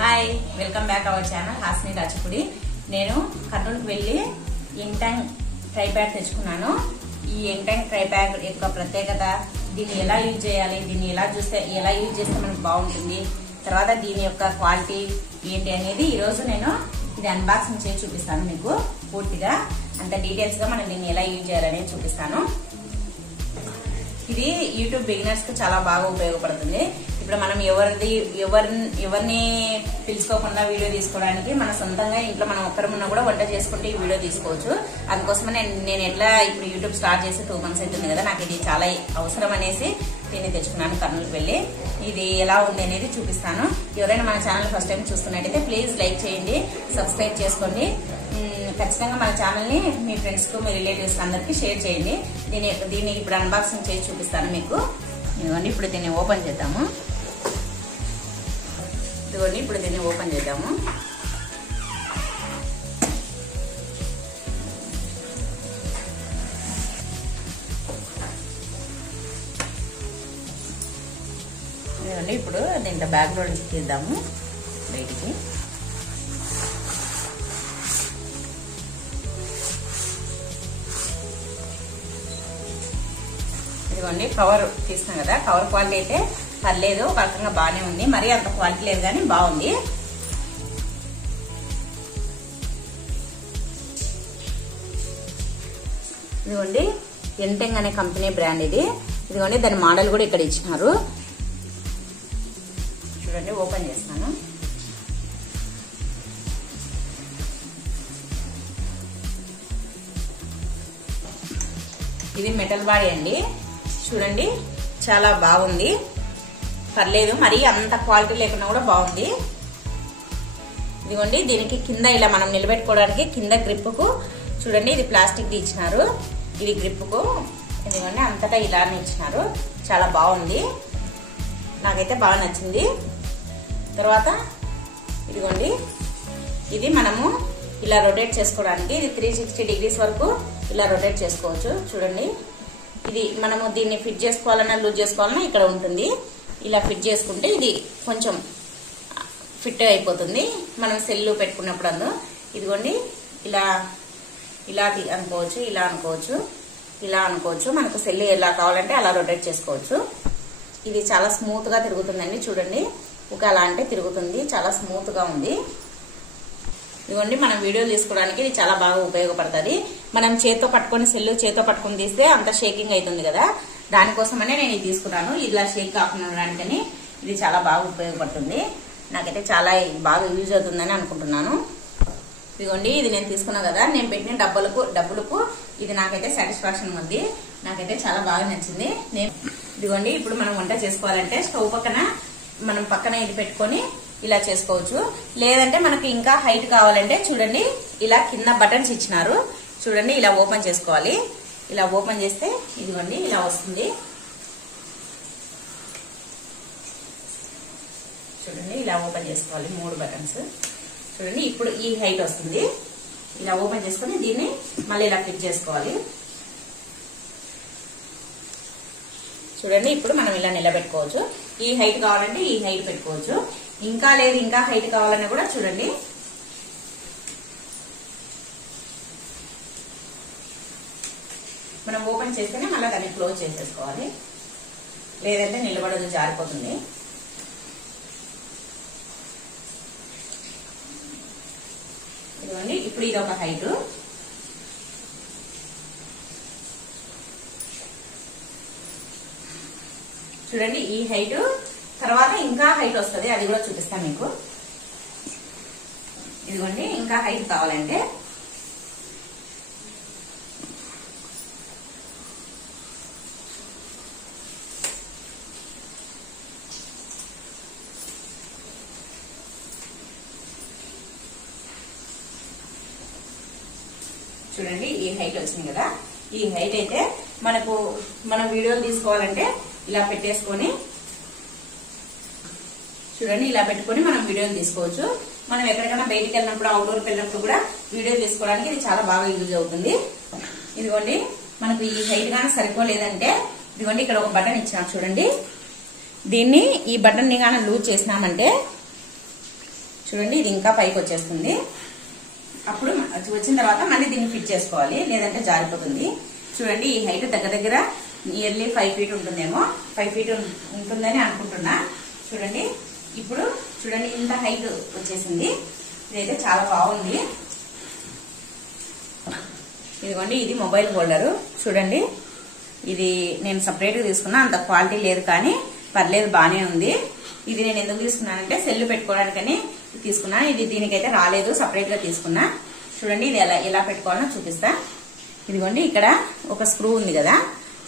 Hi welcome back our channel Hasni Rachapudi. నేను కర్నూలుకి వెళ్ళి యంగ్టాంగ్ ట్రై ప్యాక్ తెచ్చుకున్నాను. ఈ యంగ్టాంగ్ ట్రై ప్యాక్ యొక్క ప్రత్యేకత, దీన్ని ఎలా యూజ్ చేయాలి, దీన్ని ఎలా యూజ్ చేస్తే మనకు బాగుంటుంది, తర్వాత దీని యొక్క క్వాలిటీ ఏంటి అనేది ఈరోజు నేను ఇది అన్బాక్సింగ్ చేసి చూపిస్తాను. మీకు పూర్తిగా అంత డీటెయిల్స్ గా మనం దీన్ని ఎలా యూజ్ చేయాలనేది చూపిస్తాను. ఇది యూట్యూబ్ బిగినర్స్ కు చాలా బాగా ఉపయోగపడుతుంది. ఇప్పుడు మనం ఎవరిని పిలుచుకోకుండా వీడియో తీసుకోవడానికి మన సొంతంగా ఇంట్లో మనం ఒక్కరమున్నా కూడా వంట చేసుకుంటే ఈ వీడియో తీసుకోవచ్చు. అందుకోసమే నేను ఎట్లా ఇప్పుడు యూట్యూబ్ స్టార్ట్ చేసి 2 months అవుతుంది కదా, నాకు ఇది చాలా అవసరం అనేసి దీన్ని తెచ్చుకున్నాను కర్నూలుకి వెళ్ళి. ఇది ఎలా ఉంది అనేది చూపిస్తాను. ఎవరైనా మన ఛానల్ ఫస్ట్ టైం చూస్తున్నట్టయితే ప్లీజ్ లైక్ చేయండి, సబ్స్క్రైబ్ చేసుకోండి. ఖచ్చితంగా మన ఛానల్ ని మీ ఫ్రెండ్స్ కు, మీ రిలేటివ్స్ అందరికి షేర్ చేయండి. దీన్ని ఇప్పుడు అన్బాక్సింగ్ చేసి చూపిస్తాను మీకు. ఇదిగోండి ఇప్పుడు దీన్ని ఓపెన్ చేద్దాము. ఇప్పుడు దీన్ని ఓపెన్ చేద్దాము. ఇదిగోండి ఇప్పుడు దీంట్లో బ్యాగ్ లో నుంచి తీద్దాము బయటికి. ఇదిగోండి కవర్ తీసినాం కదా, కవర్ క్వాలిటీ అయితే పర్లేదు, ఒక రకంగా బాగానే ఉంది. మరీ అంత క్వాలిటీ లేదు కానీ బాగుంది. ఇదిగోండి యంగ్టాంగ్ అనే కంపెనీ బ్రాండ్ ఇది. ఇదిగోండి దాని మోడల్ కూడా ఇక్కడ ఇచ్చినారు. చూడండి ఓపెన్ చేస్తాను. ఇది మెటల్ బాడీ అండి. చూడండి చాలా బాగుంది, పర్లేదు, మరి అంత క్వాలిటీ లేకున్నా కూడా బాగుంది. ఇదిగోండి దీనికి కింద ఇలా మనం నిలబెట్టుకోవడానికి కింద గ్రిప్కు చూడండి ఇది ప్లాస్టిక్ ఇచ్చినారు. ఇది గ్రిప్కు ఇదిగోండి అంతటా ఇలానే ఇచ్చినారు. చాలా బాగుంది, నాకైతే బాగా నచ్చింది. తర్వాత ఇదిగోండి ఇది మనము ఇలా రొటేట్ చేసుకోవడానికి, ఇది 360 degrees వరకు ఇలా రొటేట్ చేసుకోవచ్చు. చూడండి ఇది మనము దీన్ని ఫిట్ చేసుకోవాలన్నా లూజ్ చేసుకోవాలన్నా ఇక్కడ ఉంటుంది. ఇలా ఫిట్ చేసుకుంటే ఇది కొంచెం ఫిట్ అయిపోతుంది మనం సెల్లు పెట్టుకున్నప్పుడు. ఇదిగోండి ఇలా అనుకోవచ్చు, ఇలా అనుకోవచ్చు, ఇలా అనుకోవచ్చు. మనకు సెల్లు ఎలా కావాలంటే అలా రొటేట్ చేసుకోవచ్చు. ఇది చాలా స్మూత్ గా తిరుగుతుందండి. చూడండి ఒక అలా అంటే తిరుగుతుంది, చాలా స్మూత్ గా ఉంది. ఇదిగోండి మనం వీడియోలు తీసుకోవడానికి ఇది చాలా బాగా ఉపయోగపడుతుంది. మనం చేత్తో పట్టుకొని సెల్లు చేత్తో పట్టుకొని తీస్తే అంత షేకింగ్ అవుతుంది కదా, దానికోసమనే నేను ఇది తీసుకున్నాను. ఇలా షేక్ కాకుండా ఉండడానికని ఇది చాలా బాగా ఉపయోగపడుతుంది. నాకైతే చాలా బాగా యూజ్ అవుతుందని అనుకుంటున్నాను. ఇదిగోండి ఇది నేను తీసుకున్నా కదా, నేను పెట్టిన డబ్బులకు ఇది నాకైతే సాటిస్ఫాక్షన్ ఉంది. నాకైతే చాలా బాగా నచ్చింది. ఇదిగోండి ఇప్పుడు మనం వంట చేసుకోవాలంటే స్టవ్ పక్కన ఇది పెట్టుకొని ఇలా చేసుకోవచ్చు. లేదంటే మనకి ఇంకా హైట్ కావాలంటే చూడండి ఇలా కింద బటన్స్ ఇచ్చినారు. చూడండి ఇలా ఓపెన్ చేసుకోవాలి. ఇలా ఓపెన్ చేస్తే ఇదిగోండి ఇలా వస్తుంది. చూడండి ఇలా ఓపెన్ చేసుకోవాలి, 3 బటన్స్. చూడండి ఇప్పుడు ఈ హైట్ వస్తుంది. ఇలా ఓపెన్ చేసుకుని దీన్ని మళ్ళీ ఇలా ఫిట్ చేసుకోవాలి. చూడండి ఇప్పుడు మనం ఇలా నిలబెట్టుకోవచ్చు. ఈ హైట్ కావాలంటే ఈ హైట్ పెట్టుకోవచ్చు. ఇంకా లేదు ఇంకా హైట్ కావాలన్నా కూడా చూడండి మనం ఓపెన్ చేస్తేనే మళ్ళీ దాన్ని క్లోజ్ చేసేసుకోవాలి, లేదంటే నిలబడదు, జారిపోతుంది. ఇదిగోండి ఇప్పుడు ఇది ఒక హైట్. చూడండి ఈ హైట్ తర్వాత ఇంకా హైట్ వస్తుంది, అది కూడా చూపిస్తాను మీకు. ఇదిగోండి ఇంకా హైట్ కావాలంటే చూడండి ఈ హైట్ వచ్చింది కదా, ఈ హైట్ అయితే మనం వీడియోలు తీసుకోవాలంటే ఇలా పెట్టేసుకొని చూడండి ఇలా పెట్టుకొని మనం వీడియోలు తీసుకోవచ్చు. మనం ఎక్కడికైనా బయటికి వెళ్ళినప్పుడు, అవుట్డోర్కి వెళ్ళినప్పుడు కూడా వీడియోలు తీసుకోవడానికి ఇది చాలా బాగా యూజ్ అవుతుంది. ఇదిగోండి మనకు ఈ హైట్ గానీ సరిపోలేదంటే ఇదిగోండి ఇక్కడ ఒక బటన్ ఇచ్చాను చూడండి. దీన్ని ఈ బటన్ ని గానీ లూజ్ చేసినామంటే చూడండి ఇది ఇంకా పైకి వచ్చేస్తుంది. అప్పుడు వచ్చిన తర్వాత మళ్ళీ దీన్ని ఫిట్ చేసుకోవాలి, లేదంటే జారిపోతుంది. చూడండి ఈ హైట్ దగ్గర నియర్లీ 5 feet ఉంటుందేమో, 5 feet ఉంటుందని అనుకుంటున్నా. చూడండి ఇప్పుడు చూడండి ఇంత హైట్ వచ్చేసింది. ఇదైతే చాలా బాగుంది. ఇదిగోండి ఇది మొబైల్ హోల్డరు. చూడండి ఇది నేను సపరేట్గా తీసుకున్నా, అంత క్వాలిటీ లేదు కానీ పర్లేదు, బానే ఉంది. ఇది నేను ఎందుకు తీసుకున్నానంటే సెల్ పెట్టుకోవడానికని తీసుకున్నా. ఇది దీనికైతే రాలేదు, సపరేట్ గా తీసుకున్నా. చూడండి ఇది ఎలా పెట్టుకోవాలో చూపిస్తా. ఇదిగోండి ఇక్కడ ఒక స్క్రూ ఉంది కదా,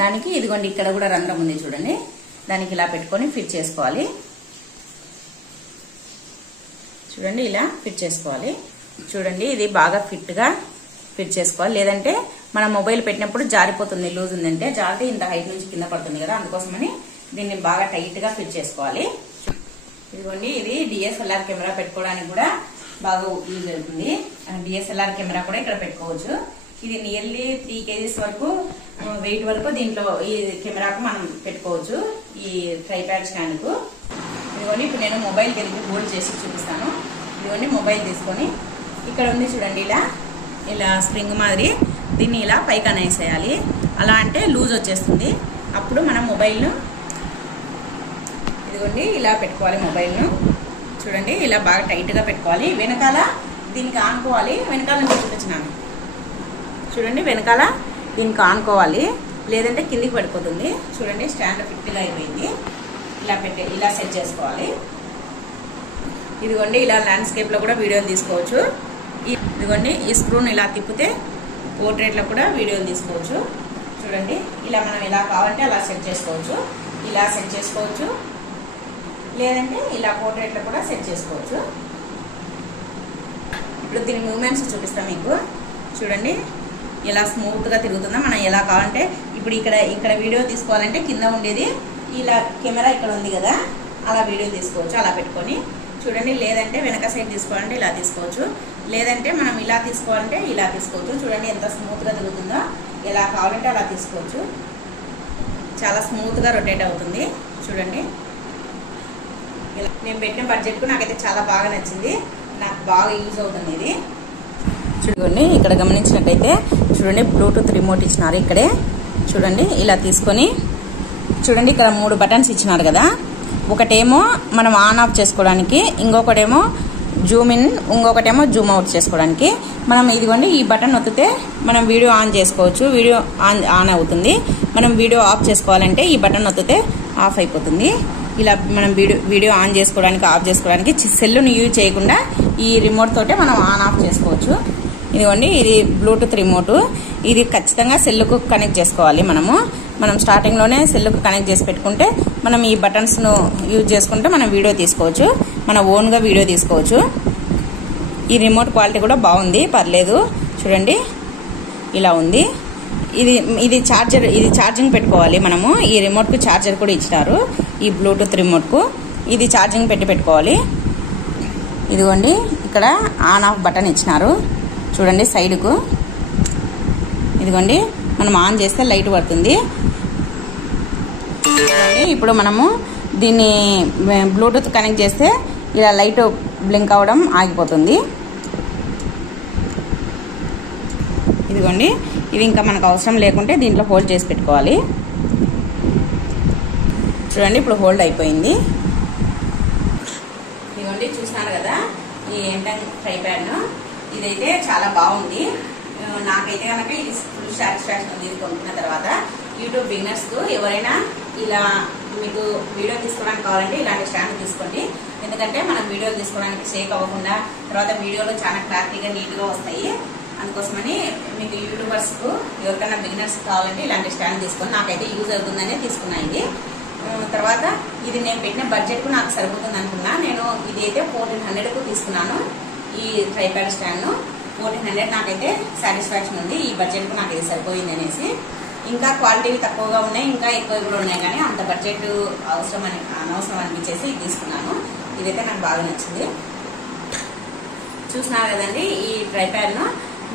దానికి ఇదిగోండి ఇక్కడ కూడా రంధ్రం ఉంది చూడండి, దానికి ఇలా పెట్టుకొని ఫిట్ చేసుకోవాలి. చూడండి ఇలా ఫిట్ చేసుకోవాలి. చూడండి ఇది బాగా ఫిట్ గా ఫిట్ చేసుకోవాలి, లేదంటే మన మొబైల్ పెట్టినప్పుడు జారిపోతుంది. లూజ్ ఉందంటే జారితే ఇంత హైట్ నుంచి కింద పడుతుంది కదా, అందుకోసమని దీన్ని బాగా టైట్ గా ఫిట్ చేసుకోవాలి. ఇదిగోండి ఇది డిఎస్ఎల్ఆర్ కెమెరా పెట్టుకోవడానికి కూడా బాగా యూజ్ అవుతుంది. డిఎస్ఎల్ఆర్ కెమెరా కూడా ఇక్కడ పెట్టుకోవచ్చు. ఇది నియర్లీ 3 kgs వరకు వెయిట్ వరకు దీంట్లో ఈ కెమెరాకు మనం పెట్టుకోవచ్చు, ఈ ట్రైప్యాడ్ స్టాండ్ కు. ఇదిగోండి ఇప్పుడు నేను మొబైల్ దీనికి హోల్డ్ చేసి చూపిస్తాను. ఇదిగోండి మొబైల్ తీసుకొని ఇక్కడ ఉంది చూడండి, ఇలా స్ప్రింగ్ మాదిరి దీన్ని ఇలా పైకి అనేసేయాలి. అలా అంటే లూజ్ వచ్చేస్తుంది. అప్పుడు మనం మొబైల్ను ఇదిగోండి ఇలా పెట్టుకోవాలి. మొబైల్ను చూడండి ఇలా బాగా టైట్ గా పెట్టుకోవాలి. వెనకాల దీనికి ఆనుకోవాలి. వెనకాల నుంచి చూపించినాను చూడండి, వెనకాల దీనికి ఆనుకోవాలి, లేదంటే కిందికి పడిపోతుంది. చూడండి స్టాండ్ ఫిట్గా అయిపోయింది. ఇలా సెట్ చేసుకోవాలి. ఇదిగోండి ఇలా ల్యాండ్స్కేప్ లో కూడా వీడియోలు తీసుకోవచ్చు. ఇదిగోండి ఈ స్క్రూను ఇలా తిప్పితే పోర్ట్రేట్ లో కూడా వీడియోలు తీసుకోవచ్చు. చూడండి ఇలా మనం ఎలా కావాలంటే అలా సెట్ చేసుకోవచ్చు. ఇలా సెట్ చేసుకోవచ్చు, లేదంటే ఇలా పోర్ట్రేట్ లో కూడా సెట్ చేసుకోవచ్చు. ఇప్పుడు దీని మూమెంట్స్ చూపిస్తాం మీకు. చూడండి ఎలా స్మూత్ గా తిరుగుతుందో. మనం ఎలా కావాలంటే ఇప్పుడు ఇక్కడ వీడియో తీసుకోవాలంటే కింద ఉండేది ఇలా కెమెరా ఇక్కడ ఉంది కదా, అలా వీడియో తీసుకోవచ్చు అలా పెట్టుకొని. చూడండి లేదంటే వెనక సైడ్ తీసుకోవాలంటే ఇలా తీసుకోవచ్చు, లేదంటే మనం ఇలా తీసుకోవాలంటే ఇలా తీసుకోవచ్చు. చూడండి ఎంత స్మూత్ గా తిరుగుతుందో. ఎలా కావాలంటే అలా తీసుకోవచ్చు. చాలా స్మూత్ గా రొటేట్ అవుతుంది. చూడండి నేను పెట్టిన బడ్జెట్ కు నాకైతే చాలా బాగా నచ్చింది, నాకు బాగా యూజ్ అవుతుంది ఇది. చూడండి ఇక్కడ గమనించినట్టయితే చూడండి బ్లూటూత్ రిమోట్ ఇచ్చినారు ఇక్కడే. చూడండి ఇలా తీసుకొని చూడండి ఇక్కడ 3 బటన్స్ ఇచ్చినారు కదా, ఒకటేమో మనం ఆన్ ఆఫ్ చేసుకోవడానికి, ఇంకొకటేమో జూమ్ ఇన్, ఇంకొకటేమో జూమ్ అవుట్ చేసుకోవడానికి. మనం ఇదిగోండి ఈ బటన్ నొక్కితే మనం వీడియో ఆన్ చేసుకోవచ్చు, వీడియో ఆన్ అవుతుంది. మనం వీడియో ఆఫ్ చేసుకోవాలంటే ఈ బటన్ నొక్కితే ఆఫ్ అయిపోతుంది. ఇలా మనం వీడియో ఆన్ చేసుకోవడానికి ఆఫ్ చేసుకోవడానికి సెల్లును యూజ్ చేయకుండా ఈ రిమోట్ తోటే మనం ఆన్ ఆఫ్ చేసుకోవచ్చు. ఇదిగోండి ఇది బ్లూటూత్ రిమోట్. ఇది ఖచ్చితంగా సెల్లుకు కనెక్ట్ చేసుకోవాలి. మనం స్టార్టింగ్ లోనే సెల్లుకు కనెక్ట్ చేసి పెట్టుకుంటే మనం ఈ బటన్స్ ను యూజ్ చేసుకుంటే మనం వీడియో తీసుకోవచ్చు, మన ఓన్ గా వీడియో తీసుకోవచ్చు. ఈ రిమోట్ క్వాలిటీ కూడా బాగుంది, పర్లేదు. చూడండి ఇలా ఉంది. ఇది ఛార్జింగ్ పెట్టుకోవాలి మనము. ఈ రిమోట్ కు ఛార్జర్ కూడా ఇచ్చినారు. ఈ బ్లూటూత్ రిమోట్ కు ఇది ఛార్జింగ్ పెట్టుకోవాలి. ఇదిగోండి ఇక్కడ ఆన్ ఆఫ్ బటన్ ఇచ్చినారు చూడండి సైడ్ కు. ఇదిగోండి మనం ఆన్ చేస్తే లైట్ పడుతుంది. ఇప్పుడు మనము దీన్ని బ్లూటూత్ కనెక్ట్ చేస్తే ఇలా లైట్ బ్లింక్ అవ్వడం ఆగిపోతుంది. ఇదిగోండి ఇది ఇంకా మనకు అవసరం లేకుంటే దీంట్లో హోల్డ్ చేసి పెట్టుకోవాలి. చూడండి ఇప్పుడు హోల్డ్ అయిపోయింది. ఇదిగోండి చూస్తున్నారు కదా ఈ ఎంటంగ్ ట్రైప్యాడ్. ఇదైతే చాలా బాగుంది. నాకైతే కనుక ఇది ఫుల్ సాటిస్ఫాక్షన్ ఉంది ఇది కొనుక్కున్న తర్వాత. యూట్యూబ్ బిగినర్స్ కు ఎవరైనా ఇలా మీకు వీడియో తీసుకోవడానికి కావాలంటే ఇలాంటి స్టాండ్ తీసుకోండి. ఎందుకంటే మనం వీడియోలు తీసుకోవడానికి షేక్ అవ్వకుండా, తర్వాత వీడియోలు చాలా క్లారిటీగా నీట్ గా వస్తాయి. అందుకోసమని మీకు యూట్యూబర్స్ కు ఎవరికైనా బిగినర్స్ కావాలంటే ఇలాంటి స్టాండ్ తీసుకొని నాకైతే యూజ్ అవుతుందనే తీసుకున్నా ఇది. తర్వాత ఇది నేను పెట్టిన బడ్జెట్ కు నాకు సరిపోతుంది అనుకున్నా. నేను ఇది అయితే 1400 కు తీసుకున్నాను ఈ ట్రైప్యాడ్ స్టాండ్. 1400 నాకైతే సాటిస్ఫాక్షన్ ఉంది. ఈ బడ్జెట్ కు నాకు ఇది సరిపోయింది అనేసి. ఇంకా క్వాలిటీ తక్కువగా ఉన్నాయి, ఇంకా ఎక్కువ కూడా ఉన్నాయి, కానీ అంత బడ్జెట్ అనవసరం అనిపించేసి ఇది తీసుకున్నాను. ఇదైతే నాకు బాగా నచ్చింది. చూస్తున్నారు కదండి ఈ ట్రైప్యాడ్ ను.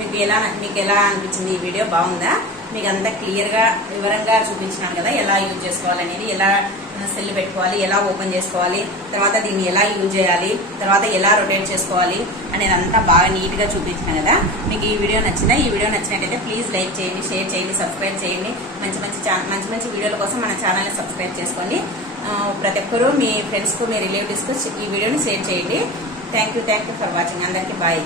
మీకు ఎలా అనిపించింది ఈ వీడియో? బాగుందా? మీకు అంతా క్లియర్ గా వివరంగా చూపించినాను కదా ఎలా యూజ్ చేసుకోవాలనేది, ఎలా సెల్ పెట్టుకోవాలి, ఎలా ఓపెన్ చేసుకోవాలి, తర్వాత దీన్ని ఎలా యూజ్ చేయాలి, తర్వాత ఎలా రొటేట్ చేసుకోవాలి అనేది అంతా బాగా నీట్ గా చూపించాను కదా. మీకు ఈ వీడియో నచ్చిందా? ఈ వీడియో నచ్చినట్టయితే ప్లీజ్ లైక్ చేయండి, షేర్ చేయండి, సబ్స్క్రైబ్ చేయండి. మంచి మంచి వీడియోల కోసం మన ఛానల్ ని సబ్స్క్రైబ్ చేసుకోండి. ప్రతి ఒక్కరూ మీ ఫ్రెండ్స్ కు, మీ రిలేటివ్స్ కు ఈ వీడియోని షేర్ చేయండి. Thank you for watching. అందరికీ బాయ్.